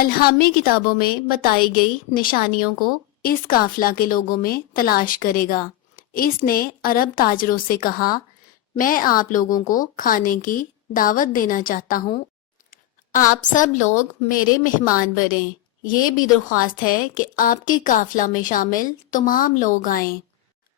الہامی کتابوں میں بتائی گئی نشانیوں کو اس قافلہ کے لوگوں میں تلاش کرے گا۔ اس نے عرب تاجروں سے کہا، میں آپ لوگوں کو کھانے کی دعوت دینا چاہتا ہوں، آپ سب لوگ میرے مہمان بنیں۔ یہ بھی درخواست ہے کہ آپ کے قافلہ میں شامل تمام لوگ آئیں۔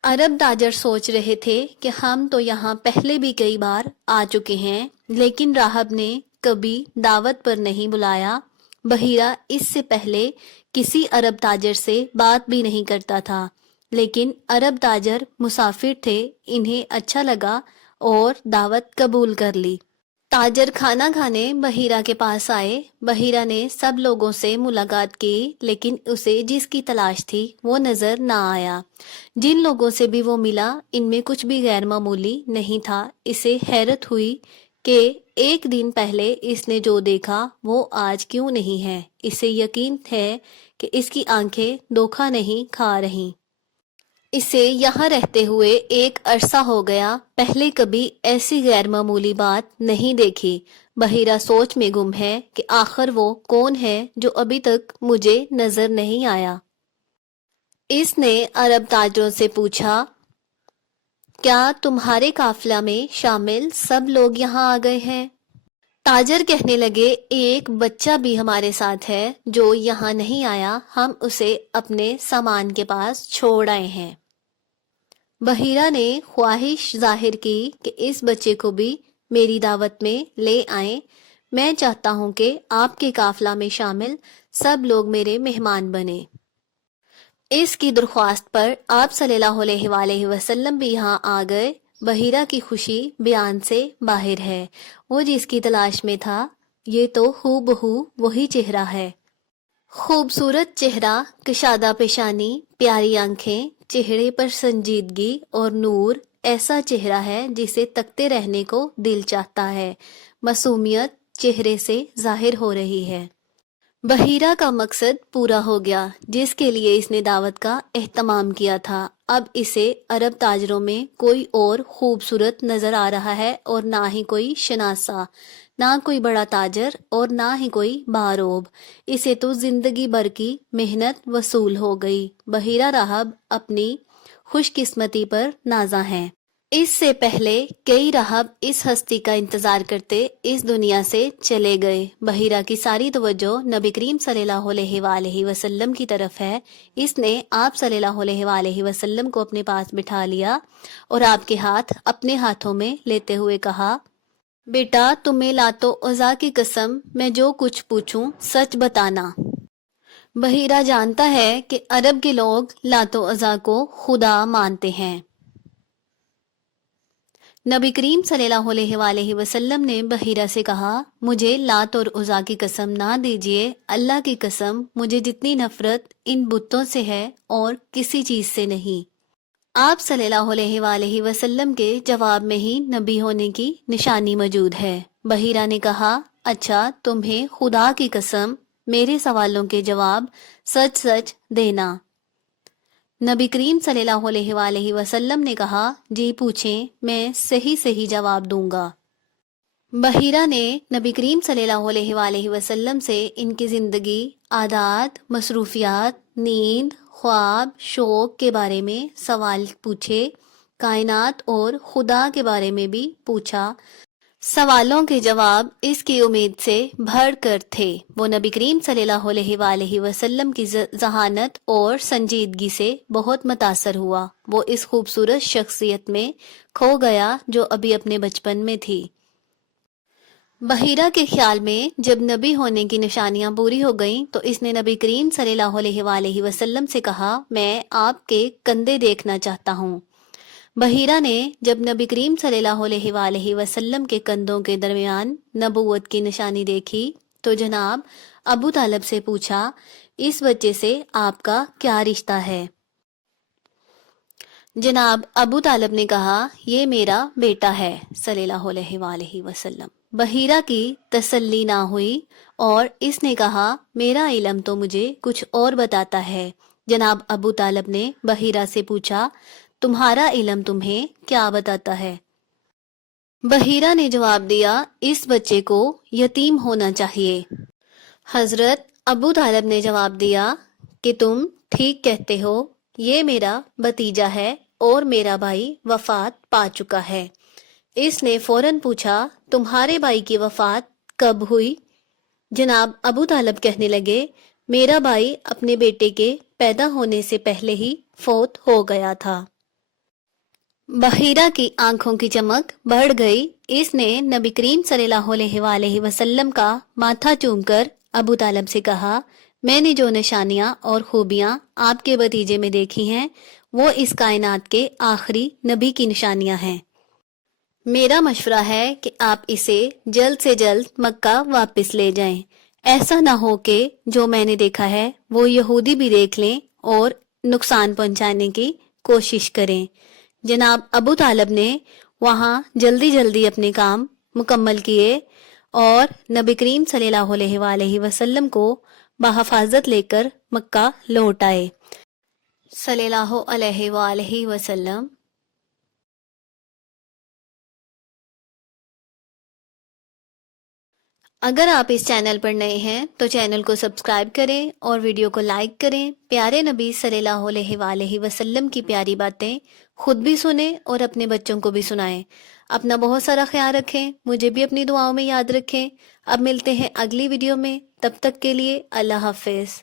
عرب تاجر سوچ رہے تھے کہ ہم تو یہاں پہلے بھی کئی بار آ چکے ہیں، لیکن راہب نے کبھی دعوت پر نہیں بلایا۔ بحیرہ اس سے پہلے کسی عرب تاجر سے بات بھی نہیں کرتا تھا، لیکن عرب تاجر مسافر تھے، انہیں اچھا لگا اور دعوت قبول کر لی۔ تاجر کھانا کھانے بحیرہ کے پاس آئے۔ بحیرہ نے سب لوگوں سے ملاقات کی، لیکن اسے جس کی تلاش تھی وہ نظر نہ آیا۔ جن لوگوں سے بھی وہ ملا ان میں کچھ بھی غیر معمولی نہیں تھا۔ اسے حیرت ہوئی کہ ایک دن پہلے اس نے جو دیکھا وہ آج کیوں نہیں ہے۔ اسے یقین ہے کہ اس کی آنکھیں دھوکہ نہیں کھا رہیں۔ اسے یہاں رہتے ہوئے ایک عرصہ ہو گیا، پہلے کبھی ایسی غیر معمولی بات نہیں دیکھی۔ بحیرہ سوچ میں گم ہے کہ آخر وہ کون ہے جو ابھی تک مجھے نظر نہیں آیا۔ اس نے عرب تاجروں سے پوچھا، کیا تمہارے قافلہ میں شامل سب لوگ یہاں آ گئے ہیں؟ تاجر کہنے لگے، ایک بچہ بھی ہمارے ساتھ ہے جو یہاں نہیں آیا، ہم اسے اپنے سامان کے پاس چھوڑ آئے ہیں۔ بحیرہ نے خواہش ظاہر کی کہ اس بچے کو بھی میری دعوت میں لے آئیں۔ میں چاہتا ہوں کہ آپ کے قافلہ میں شامل سب لوگ میرے مہمان بنیں۔ اس کی درخواست پر آپ صلی اللہ علیہ وآلہ وسلم بھی یہاں آ گئے۔ بحیرہ کی خوشی بیان سے باہر ہے۔ وہ جس کی تلاش میں تھا، یہ تو ہو بہو وہی چہرہ ہے۔ خوبصورت چہرہ، کشادہ پیشانی، پیاری آنکھیں، چہرے پر سنجیدگی اور نور، ایسا چہرہ ہے جسے تکتے رہنے کو دل چاہتا ہے۔ معصومیت چہرے سے ظاہر ہو رہی ہے۔ بحیرہ کا مقصد پورا ہو گیا جس کے لیے اس نے دعوت کا اہتمام کیا تھا۔ اب اسے عرب تاجروں میں کوئی اور خوبصورت نظر آ رہا ہے، اور نہ ہی کوئی شناسا، نہ کوئی بڑا تاجر اور نہ ہی کوئی باروب۔ اسے تو زندگی بھر کی محنت وصول ہو گئی۔ بحیرہ راہب اپنی خوش قسمتی پر نازاں ہیں۔ اس سے پہلے کئی راہب اس ہستی کا انتظار کرتے اس دنیا سے چلے گئے۔ بحیرہ کی ساری توجہ نبی کریم صلی اللہ علیہ وآلہ وسلم کی طرف ہے۔ اس نے آپ صلی اللہ علیہ وآلہ وسلم کو اپنے پاس بٹھا لیا اور آپ کے ہاتھ اپنے ہاتھوں میں لیتے ہوئے کہا، بیٹا تمہیں لات و عزیٰ کی قسم، میں جو کچھ پوچھوں سچ بتانا۔ بحیرہ جانتا ہے کہ عرب کے لوگ لات و عزیٰ کو خدا مانتے ہیں۔ نبی کریم صلی اللہ علیہ وآلہ وسلم نے بحیرہ سے کہا، مجھے لات اور عزیٰ کی قسم نہ دیجیے، اللہ کی قسم مجھے جتنی نفرت ان بتوں سے ہے اور کسی چیز سے نہیں۔ آپ صلی اللہ علیہ وآلہ وسلم کے جواب میں ہی نبی ہونے کی نشانی موجود ہے۔ بحیرہ نے کہا، اچھا تمہیں خدا کی قسم میرے سوالوں کے جواب سچ سچ دینا۔ نبی کریم صلی اللہ علیہ وآلہ وسلم نے کہا، جی پوچھیں، میں صحیح صحیح جواب دوں گا۔ بحیرہ نے نبی کریم صلی اللہ علیہ وآلہ وسلم سے ان کی زندگی، عادات، مصروفیات، نیند، خواب، شوق کے بارے میں سوال پوچھے، کائنات اور خدا کے بارے میں بھی پوچھا۔ سوالوں کے جواب اس کی امید سے بڑھ کر تھے۔ وہ نبی کریم صلی اللہ علیہ وآلہ وسلم کی ذہانت اور سنجیدگی سے بہت متاثر ہوا۔ وہ اس خوبصورت شخصیت میں کھو گیا جو ابھی اپنے بچپن میں تھی۔ بحیرہ کے خیال میں جب نبی ہونے کی نشانیاں پوری ہو گئیں تو اس نے نبی کریم صلی اللہ علیہ وآلہ وسلم سے کہا، میں آپ کے کندھے دیکھنا چاہتا ہوں۔ بحیرہ نے جب نبی کریم صلی اللہ علیہ وآلہ وسلم کے کندھوں کے درمیان نبوت کی نشانی دیکھی تو جناب ابو طالب سے پوچھا، اس بچے سے آپ کا کیا رشتہ ہے؟ جناب ابو طالب نے کہا، یہ میرا بیٹا ہے صلی اللہ علیہ وآلہ وسلم۔ بحیرہ کی تسلی نہ ہوئی اور اس نے کہا، میرا علم تو مجھے کچھ اور بتاتا ہے۔ جناب ابو طالب نے بحیرہ سے پوچھا، تمہارا علم تمہیں کیا بتاتا ہے؟ بحیرہ نے جواب دیا، اس بچے کو یتیم ہونا چاہیے۔ حضرت ابو طالب نے جواب دیا کہ تم ٹھیک کہتے ہو، یہ میرا بھتیجا ہے اور میرا بھائی وفات پا چکا ہے۔ اس نے فوراً پوچھا تمہارے بھائی کی وفات کب ہوئی؟ جناب ابو طالب کہنے لگے میرا بھائی اپنے بیٹے کے پیدا ہونے سے پہلے ہی فوت ہو گیا تھا۔ بحیرہ کی آنکھوں کی چمک بڑھ گئی۔ اس نے نبی کریم صلی اللہ علیہ وآلہ وسلم کا ماتھا چوم کر ابو طالب سے کہا میں نے جو نشانیاں اور خوبیاں آپ کے بھتیجے میں دیکھی ہیں وہ اس کائنات کے آخری نبی کی نشانیاں ہیں۔ میرا مشورہ ہے کہ آپ اسے جلد سے جلد مکہ واپس لے جائیں، ایسا نہ ہو کہ جو میں نے دیکھا ہے وہ یہودی بھی دیکھ لیں اور نقصان پہنچانے کی کوشش کریں۔ جناب ابو طالب نے وہاں جلدی اپنے کام مکمل کیے اور نبی کریم صلی اللہ علیہ وآلہ وسلم کو بحفاظت لے کر مکہ لوٹ آئے۔ صلی اللہ علیہ وآلہ وسلم۔ اگر آپ اس چینل پر نئے ہیں تو چینل کو سبسکرائب کریں اور ویڈیو کو لائک کریں۔ پیارے نبی صلی اللہ علیہ وآلہ وسلم کی پیاری باتیں خود بھی سنیں اور اپنے بچوں کو بھی سنائیں۔ اپنا بہت سارا خیال رکھیں، مجھے بھی اپنی دعاؤں میں یاد رکھیں۔ اب ملتے ہیں اگلی ویڈیو میں، تب تک کے لیے اللہ حافظ۔